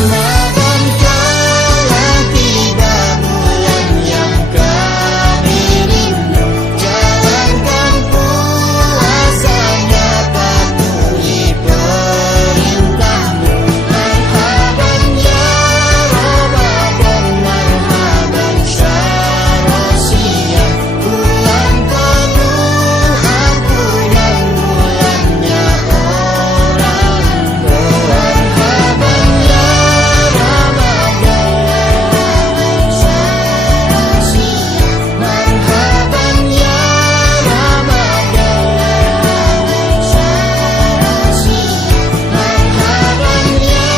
Ramadan telah tiba, bulan yang kami rindu. Jalankan puasanya, patuhi perintahmu. Marhaban ya Ramadan, marhaban syarosiyah. Bulan penuh ampunan, bulannya orang bermarhaban ya Ramadan syarosiyah. Marhaban ya Ramadan syarosiyah. Marhaban ya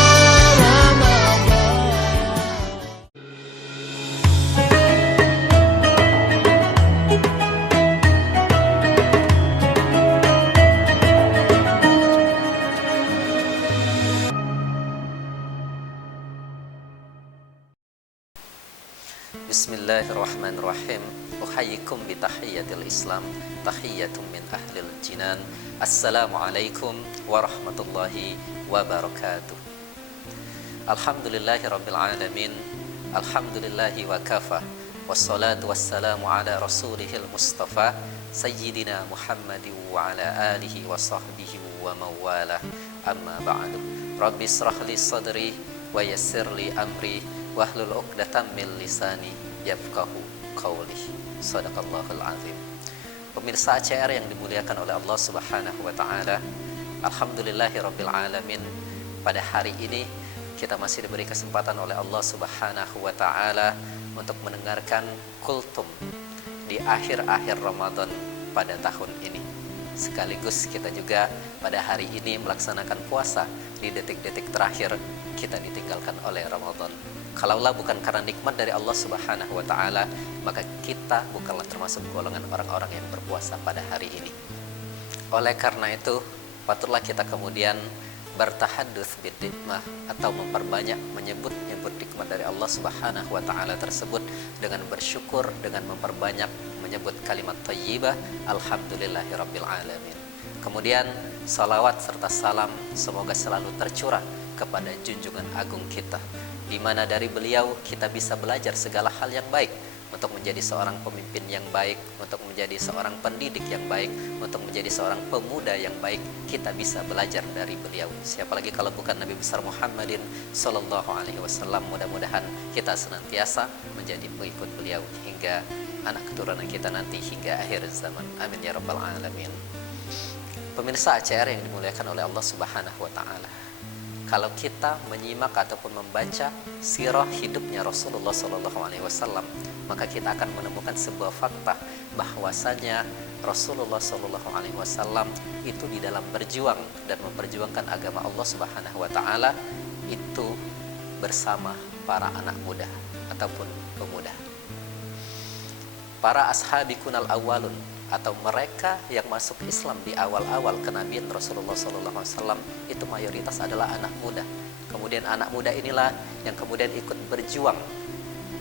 Ramadan. Bismillahirrahmanirrahim. Uhayyikum bitahiyyatil Islam, tahiyyatun min ahlil jinan. Assalamualaikum warahmatullahi wabarakatuh. Alhamdulillahi rabbil alamin. Alhamdulillahi wa kafa. Wassalatu wassalamu ala rasulihil mustafa Sayyidina Muhammadin wa ala alihi wa sahbihi wa mawalah. Amma ba'du. Rabbi israh li sadri wa yassir li amri wahlul 'uqdatam min lisani yafqahu qawli. Shadaqallahul azim. Pemirsa ACR yang dimuliakan oleh Allah Subhanahu wa taala, alhamdulillahirabbil alamin. Pada hari ini kita masih diberi kesempatan oleh Allah Subhanahu wa taala untuk mendengarkan kultum di akhir-akhir Ramadan pada tahun ini. Sekaligus kita juga pada hari ini melaksanakan puasa di detik-detik terakhir kita ditinggalkan oleh Ramadan. Kalaulah bukan karena nikmat dari Allah Subhanahu wa taala, maka kita bukanlah termasuk golongan orang-orang yang berpuasa pada hari ini. Oleh karena itu, patutlah kita kemudian bertahadduts bidnikmah atau memperbanyak menyebut-nyebut nikmat dari Allah Subhanahu wa taala tersebut dengan bersyukur, dengan memperbanyak menyebut kalimat thayyibah alhamdulillahirabbil alamin. Kemudian salawat serta salam semoga selalu tercurah kepada junjungan agung kita, di mana dari beliau kita bisa belajar segala hal yang baik untuk menjadi seorang pemimpin yang baik, untuk menjadi seorang pendidik yang baik, untuk menjadi seorang pemuda yang baik. Kita bisa belajar dari beliau. Siapa lagi kalau bukan Nabi besar Muhammadin sallallahu alaihi wasallam. Mudah-mudahan kita senantiasa menjadi pengikut beliau hingga anak keturunan kita nanti, hingga akhir zaman. Amin ya rabbal alamin. Pemirsa ACR yang dimuliakan oleh Allah Subhanahu wa taala, kalau kita menyimak ataupun membaca sirah hidupnya Rasulullah SAW, maka kita akan menemukan sebuah fakta bahwasanya Rasulullah SAW itu di dalam berjuang dan memperjuangkan agama Allah Subhanahu wa taala itu bersama para anak muda ataupun pemuda. Para ashabikunal awalun, atau mereka yang masuk Islam di awal-awal kenabian Rasulullah SAW itu mayoritas adalah anak muda. Kemudian anak muda inilah yang kemudian ikut berjuang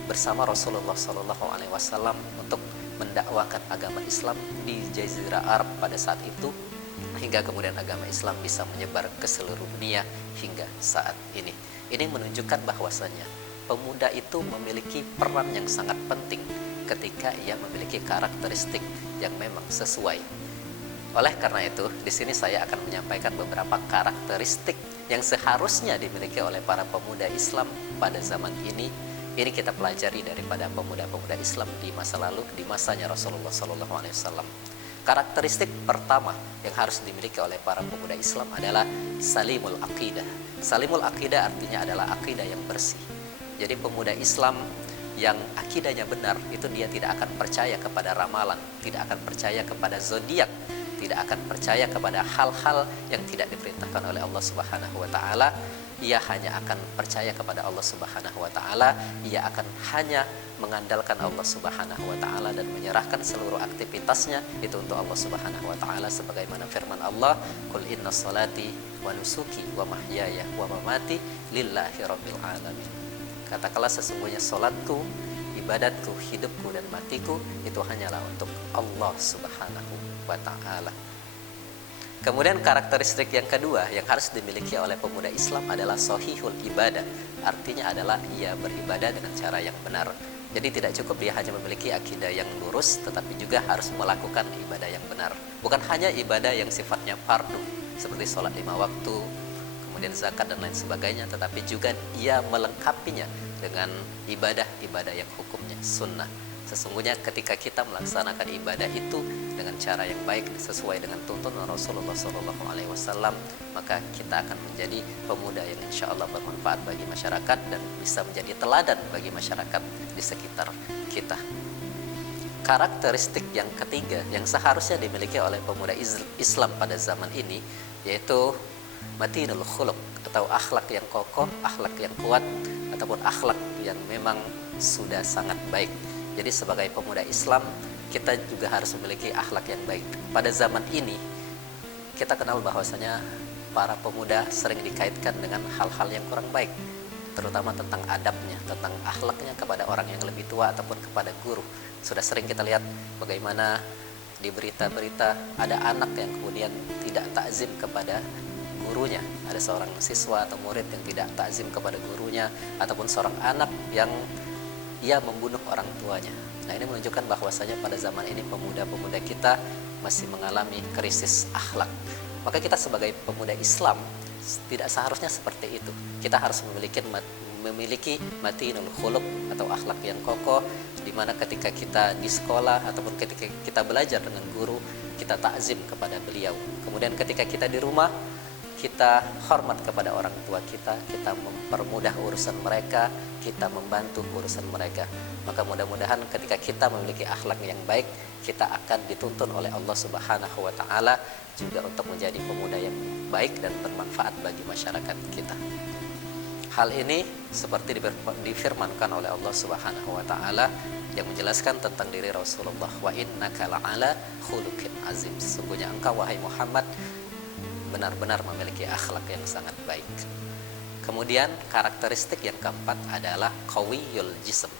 bersama Rasulullah SAW untuk mendakwakan agama Islam di Jazirah Arab pada saat itu, hingga kemudian agama Islam bisa menyebar ke seluruh dunia hingga saat ini. Ini menunjukkan bahwasanya pemuda itu memiliki peran yang sangat penting ketika ia memiliki karakteristik yang memang sesuai. Oleh karena itu, di sini saya akan menyampaikan beberapa karakteristik yang seharusnya dimiliki oleh para pemuda Islam pada zaman ini. Ini kita pelajari daripada pemuda-pemuda Islam di masa lalu, di masanya Rasulullah SAW. Karakteristik pertama yang harus dimiliki oleh para pemuda Islam adalah salimul aqidah. Salimul aqidah artinya adalah akidah yang bersih. Jadi pemuda Islam yang akidahnya benar itu dia tidak akan percaya kepada ramalan, tidak akan percaya kepada zodiak, tidak akan percaya kepada hal-hal yang tidak diperintahkan oleh Allah Subhanahu wa taala. Ia hanya akan percaya kepada Allah Subhanahu wa taala, ia akan hanya mengandalkan Allah Subhanahu wa taala dan menyerahkan seluruh aktivitasnya itu untuk Allah Subhanahu wa taala, sebagaimana firman Allah, "Qul inna sholati wa nusuki wa mahyaya wa mamati lillahi rabbil alamin." Katakanlah sesungguhnya salatku, ibadatku, hidupku dan matiku itu hanyalah untuk Allah Subhanahu wa taala. Kemudian karakteristik yang kedua yang harus dimiliki oleh pemuda Islam adalah sohihul ibadah. Artinya adalah ia beribadah dengan cara yang benar. Jadi tidak cukup dia hanya memiliki akidah yang lurus, tetapi juga harus melakukan ibadah yang benar. Bukan hanya ibadah yang sifatnya fardu, seperti sholat 5 waktu, kemudian zakat dan lain sebagainya, tetapi juga ia melengkapinya dengan ibadah-ibadah yang hukumnya sunnah. Sesungguhnya ketika kita melaksanakan ibadah itu dengan cara yang baik sesuai dengan tuntunan Rasulullah SAW, maka kita akan menjadi pemuda yang insya Allah bermanfaat bagi masyarakat dan bisa menjadi teladan bagi masyarakat di sekitar kita. Karakteristik yang ketiga yang seharusnya dimiliki oleh pemuda Islam pada zaman ini yaitu matinul khuluq, atau akhlak yang kokoh, akhlak yang kuat, ataupun akhlak yang memang sudah sangat baik. Jadi sebagai pemuda Islam, kita juga harus memiliki akhlak yang baik. Pada zaman ini, kita kenal bahwasanya para pemuda sering dikaitkan dengan hal-hal yang kurang baik, terutama tentang adabnya, tentang akhlaknya kepada orang yang lebih tua ataupun kepada guru. Sudah sering kita lihat bagaimana di berita-berita ada anak yang kemudian tidak takzim kepada gurunya, ada seorang siswa atau murid yang tidak takzim kepada gurunya, ataupun seorang anak yang ia membunuh orang tuanya. Nah, ini menunjukkan bahwasanya pada zaman ini pemuda-pemuda kita masih mengalami krisis akhlak. Maka kita sebagai pemuda Islam tidak seharusnya seperti itu. Kita harus memiliki matinul khuluq atau akhlak yang kokoh, di mana ketika kita di sekolah ataupun ketika kita belajar dengan guru, kita takzim kepada beliau. Kemudian ketika kita di rumah, kita hormat kepada orang tua kita mempermudah urusan mereka, kita membantu urusan mereka. Maka mudah-mudahan ketika kita memiliki akhlak yang baik, kita akan dituntun oleh Allah Subhanahu wa taala juga untuk menjadi pemuda yang baik dan bermanfaat bagi masyarakat kita. Hal ini seperti difirmankan oleh Allah Subhanahu wa taala yang menjelaskan tentang diri Rasulullah, wa innaka la'ala khuluqin azim. Sesungguhnya engkau wahai Muhammad benar-benar memiliki akhlak yang sangat baik. Kemudian karakteristik yang keempat adalah qawiyul jism.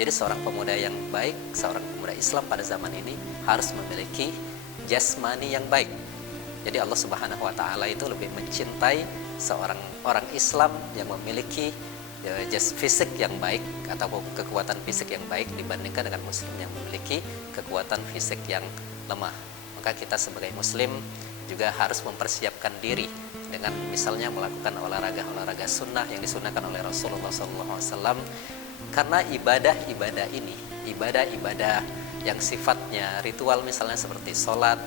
Jadi seorang pemuda yang baik, seorang pemuda Islam pada zaman ini harus memiliki jasmani yang baik. Jadi Allah Subhanahu wa taala itu lebih mencintai seorang orang Islam yang memiliki fisik yang baik atau kekuatan fisik yang baik dibandingkan dengan muslim yang memiliki kekuatan fisik yang lemah. Maka kita sebagai muslim juga harus mempersiapkan diri dengan misalnya melakukan olahraga sunnah yang disunnahkan oleh Rasulullah SAW. Karena ibadah-ibadah ini, ibadah-ibadah yang sifatnya ritual misalnya seperti sholat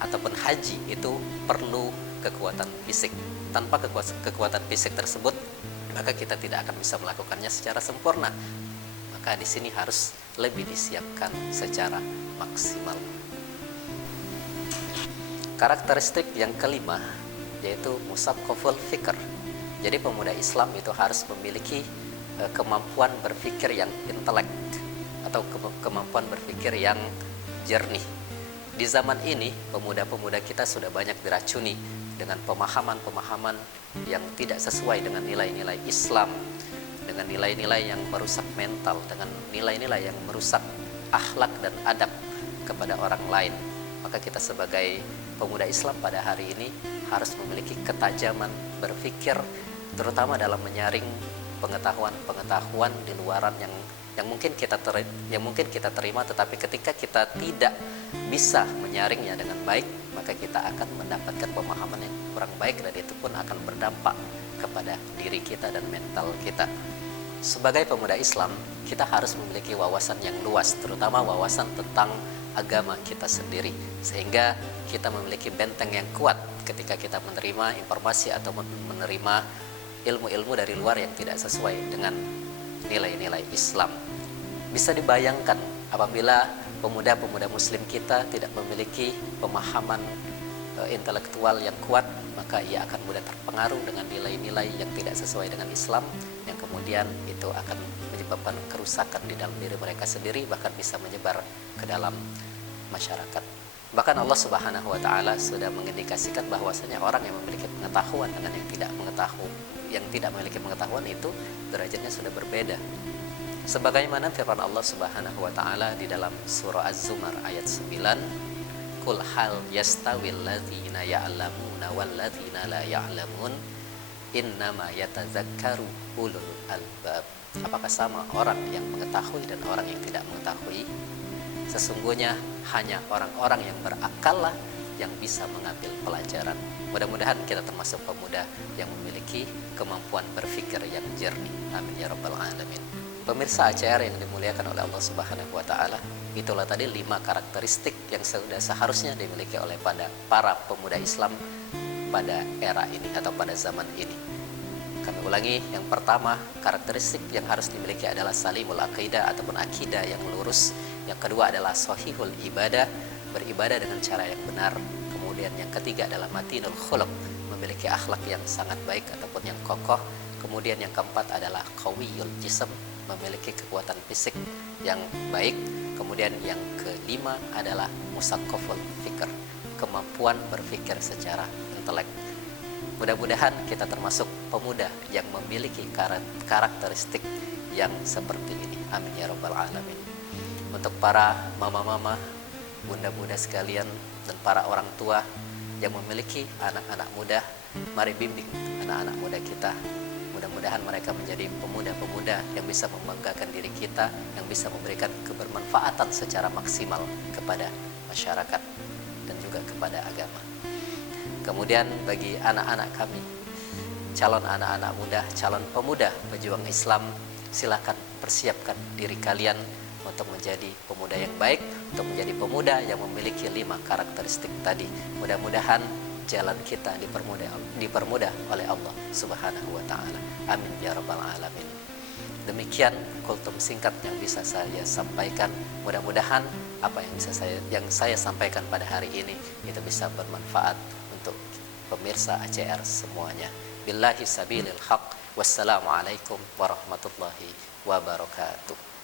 ataupun haji, itu perlu kekuatan fisik. Tanpa kekuatan fisik tersebut, maka kita tidak akan bisa melakukannya secara sempurna. Maka di sini harus lebih disiapkan secara maksimal. Karakteristik yang kelima yaitu musaqqaful fikr. Jadi pemuda Islam itu harus memiliki kemampuan berpikir yang intelek atau kemampuan berpikir yang jernih. Di zaman ini pemuda-pemuda kita sudah banyak diracuni dengan pemahaman-pemahaman yang tidak sesuai dengan nilai-nilai Islam, dengan nilai-nilai yang merusak mental, dengan nilai-nilai yang merusak akhlak dan adab kepada orang lain. Maka kita sebagai pemuda Islam pada hari ini harus memiliki ketajaman berpikir, terutama dalam menyaring pengetahuan-pengetahuan di luaran yang mungkin kita terima, tetapi ketika kita tidak bisa menyaringnya dengan baik, maka kita akan mendapatkan pemahaman yang kurang baik dan itu pun akan berdampak kepada diri kita dan mental kita. Sebagai pemuda Islam, kita harus memiliki wawasan yang luas, terutama wawasan tentang agama kita sendiri, sehingga kita memiliki benteng yang kuat ketika kita menerima informasi atau menerima ilmu-ilmu dari luar yang tidak sesuai dengan nilai-nilai Islam. Bisa dibayangkan apabila pemuda-pemuda muslim kita tidak memiliki pemahaman intelektual yang kuat, maka ia akan mudah terpengaruh dengan nilai-nilai yang tidak sesuai dengan Islam, yang kemudian itu akan menyebabkan kerusakan di dalam diri mereka sendiri, bahkan bisa menyebar ke dalam masyarakat. Bahkan Allah Subhanahu wa taala sudah mengindikasikan bahwasanya orang yang memiliki pengetahuan dengan yang tidak memiliki pengetahuan itu derajatnya sudah berbeda. Sebagaimana firman Allah Subhanahu wa taala di dalam surah Az-Zumar ayat 9, Qul hal yastawil ladzina ya'lamuna wal ladzina la ya'lamun innama yatadzakkaru ulul albab. Apakah sama orang yang mengetahui dan orang yang tidak mengetahui? Sesungguhnya hanya orang-orang yang berakal lah yang bisa mengambil pelajaran. Mudah-mudahan kita termasuk pemuda yang memiliki kemampuan berpikir yang jernih. Amin ya rabbal alamin. Pemirsa ACR yang dimuliakan oleh Allah Subhanahu wa taala, itulah tadi 5 karakteristik yang sudah seharusnya dimiliki oleh para pemuda Islam pada era ini atau pada zaman ini. Kami ulangi, yang pertama, karakteristik yang harus dimiliki adalah salimul aqidah ataupun akidah yang lurus. Yang kedua adalah sahihul ibadah, beribadah dengan cara yang benar. Kemudian yang ketiga adalah matinul khuluq, memiliki akhlak yang sangat baik ataupun yang kokoh. Kemudian yang keempat adalah qawiyul jism, memiliki kekuatan fisik yang baik. Kemudian yang kelima adalah musaqqaful fikr, kemampuan berpikir secara intelek. Mudah-mudahan kita termasuk pemuda yang memiliki karakteristik yang seperti ini. Amin ya rabbal alamin. Untuk para mama-mama, bunda-bunda sekalian, dan para orang tua yang memiliki anak-anak muda, mari bimbing anak-anak muda kita. Mudah-mudahan mereka menjadi pemuda-pemuda yang bisa membanggakan diri kita, yang bisa memberikan kebermanfaatan secara maksimal kepada masyarakat dan juga kepada agama. Kemudian bagi anak-anak kami, calon anak-anak muda, calon pemuda pejuang Islam, silakan persiapkan diri kalian untuk menjadi pemuda yang baik, untuk menjadi pemuda yang memiliki 5 karakteristik tadi. Mudah-mudahan jalan kita dipermudah oleh Allah Subhanahu wa taala. Amin ya rabbal alamin. Demikian kultum singkat yang bisa saya sampaikan. Mudah-mudahan apa yang saya sampaikan pada hari ini itu bisa bermanfaat untuk pemirsa ACR semuanya. Billahi sabilil haq. Wassalamualaikum warahmatullahi wabarakatuh.